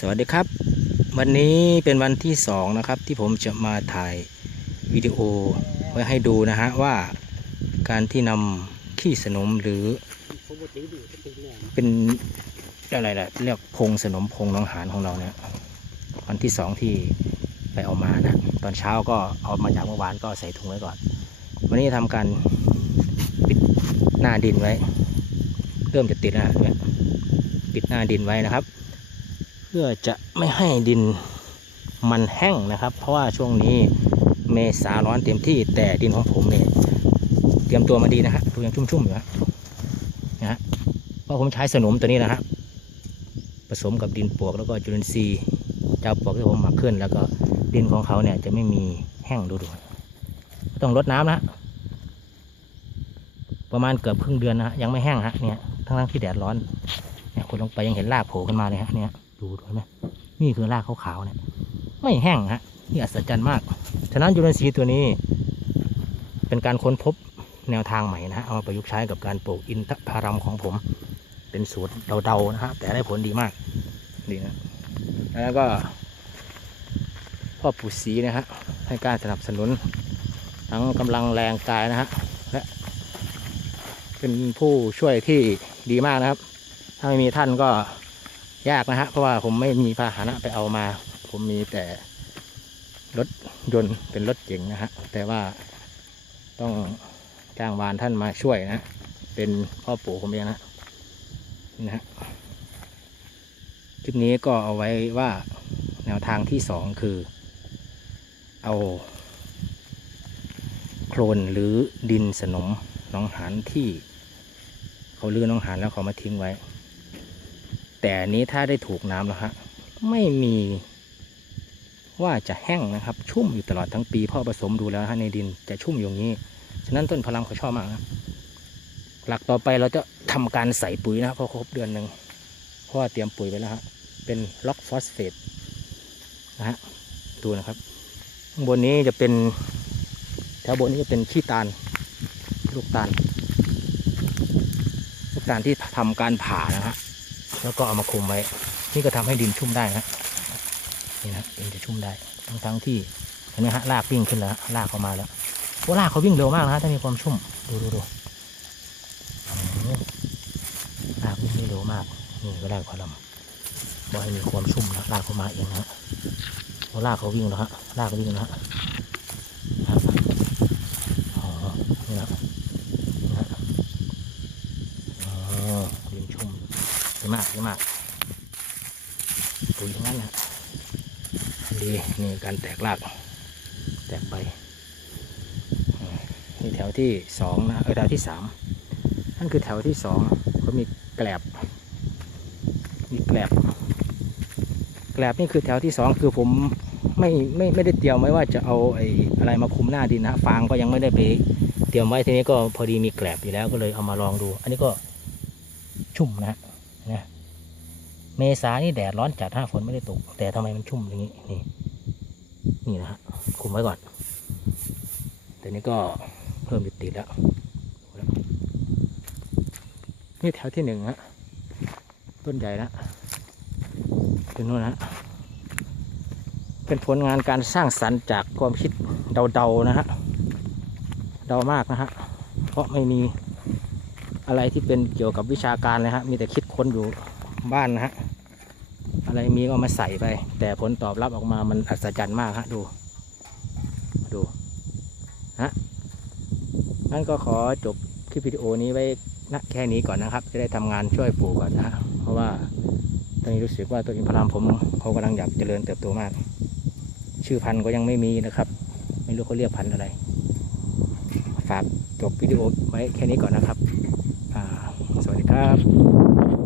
สวัสดีครับ วันนี้เป็นวันที่สองนะครับที่ผมจะมาถ่ายวิดีโอไว้ให้ดูนะฮะว่าการที่นำขี้สนมหรือ เป็นอะไรล่ะเรียกพงสนมพงน้องหานของเราเนี่ยวันที่สองที่ไปเอามานะตอนเช้าก็เอามาจากเมื่อวานก็ใส่ถุงไว้ก่อน วันนี้ทำการปิดหน้าดินไว้ เริ่มจะติดแล้วนะเนี่ยปิดหน้าดินไว้นะครับ เพื่อจะไม่ให้ดินมันแห้งนะครับ เพราะว่าช่วงนี้เมษาร้อนเต็มที่แต่ดินของผมเนี่ยเตรียมตัวมาดีนะฮะดูยังชุ่มๆอยู่ฮะนะฮะเพราะผมใช้สนมตัวนี้นะฮะผสมกับดินปวกแล้วก็จุลินทรีย์เจ้าปวกที่ผมหมักขึ้น แล้วก็ดินของเขาเนี่ยจะไม่มีแห้งดูดูต้องลดน้ำนะประมาณเกือบครึ่งเดือนนะฮะยังไม่แห้งฮะเนี่ยทั้งที่แดดร้อนเนี่ยคนลงไปยังเห็นรากโผล่ขึ้นมาเลยฮะเนี่ย ดูดูเห็นไหมนี่คือรากขาวๆเนี่ย ไม่แห้งฮะนี่อัศจรรย์มาก ฉะนั้นจุลินทรีย์ตัวนี้ เป็นการค้นพบแนวทางใหม่นะฮะเอามาประยุกต์ใช้กับการปลูกอินทผลัมของผม เป็นสูตรเดาๆนะฮะแต่ได้ผลดีมากดีนะแล้วก็พ่อปู่ศรีนะฮะให้การสนับสนุน ทั้งกำลังแรงกายนะฮะและเป็นผู้ช่วยที่ดีมากนะครับ ถ้าไม่มีท่านก็ ยากนะฮะเพราะว่าผมไม่มีพาหนะไปเอามา ผมมีแต่รถยนต์เป็นรถเก๋งนะฮะแต่ว่าต้องจ้างวานท่านมาช่วยนะ เป็นพ่อปู่ผมเองนะนะฮะคลิปนี้ก็เอาไว้ว่าแนวทางที่สองคือ เอา โคลนหรือดินสนมน้องหานที่ เขาลื้อน้องหานแล้วเขามาทิ้งไว้ แต่อันนี้ถ้าได้ถูกน้ำแล้วฮะไม่มีว่าจะแห้งนะครับ ชุ่มอยู่ตลอดทั้งปีพ่อผสมดูแล้วฮะในดินจะชุ่มอย่างนี้ ฉะนั้นต้นพลังเขาชอบมากนะหลักต่อไปเราจะทำการใส่ปุ๋ยนะพอครบเดือนหนึ่งเพราะว่าเตรียมปุ๋ยไว้แล้วฮะเป็นล็อกฟอสเฟตนะฮะดูนะครับข้างบนนี้จะเป็นแถวบนนี้จะเป็นขี้ตาลลูกตาลลูกตาลที่ทำการผ่านะฮะ แล้วก็เอามาคุมไว้ นี่ก็ทำให้ดินชุ่มได้นะนี่นะดินจะชุ่มได้ ทั้งทั้งที่เห็นไหมฮะรากวิ่งขึ้นแล้วฮะรากเขามาแล้วโอ้รากเขาวิ่งเร็วมากนะฮะถ้ามีความชุ่มดูดูดูโอ้โหรากวิ่งเร็วมากนี่ก็รากพลัมบอกให้มีความชุ่มนะรากเขามาเองนะโอ้รากเขาวิ่งแล้วฮะรากเขาวิ่งแล้วฮะอ๋อนี่นะนี่นะอ๋อดินชุ่ม ดี มากดีมากปุ๋ยทั้งนั้นนะดีนี่การแตกราก แตกใบมนี่แถวที่สองนะเออแถวที่สามนั่นคือแถวที่สองเขามีแกลบมีแกลบแกลบนี่คือแถวที่สองคือผมไม่ไม่ไม่ได้เตรียมไว้ว่าจะเอาไอ้อะไรมาคุมหน้าดินนะฟางก็ยังไม่ได้ไปเตรียมไว้ทีนี้ก็พอดีมีแกลบอยู่แล้วก็เลยเอามาลองดู อันนี้ก็ชุ่มนะ นะเมษานี่แดดร้อนจัดห้าฝนไม่ได้ตก แต่ทำไมมันชุ่มอย่างนี้นี่นี่นะฮะคุมไว้ก่อน แต่นี้ก็เพิ่มติดๆแล้ว นี่แถวที่หนึ่งฮะต้นใหญ่นะเป็นนู่นนะเป็นผลงานการสร้างสรรค์จากความคิดเดาๆนะฮะเดามากนะฮะเพราะไม่มี อะไรที่เป็นเกี่ยวกับวิชาการเลยฮะมีแต่คิดค้นอยู่บ้านนะฮะอะไรมีก็มาใส่ไป แต่ผลตอบรับออกมามันอัศจรรย์มากฮะดูดูฮะงั้นก็ขอจบคลิปวิดีโอนี้ไว้ณแค่นี้ก่อนนะครับ จะได้ทำงานช่วยปู่ก่อนนะฮะเพราะว่าตอนนี้รู้สึกว่าตัวอินทรามผมเขากำลังอยากเจริญเติบโตมาก ชื่อพันธุ์ก็ยังไม่มีนะครับ ไม่รู้เขาเรียกพันธุ์อะไร ฝากจบวิดีโอไว้แค่นี้ก่อนนะครับ อ่าสวัสดีครับ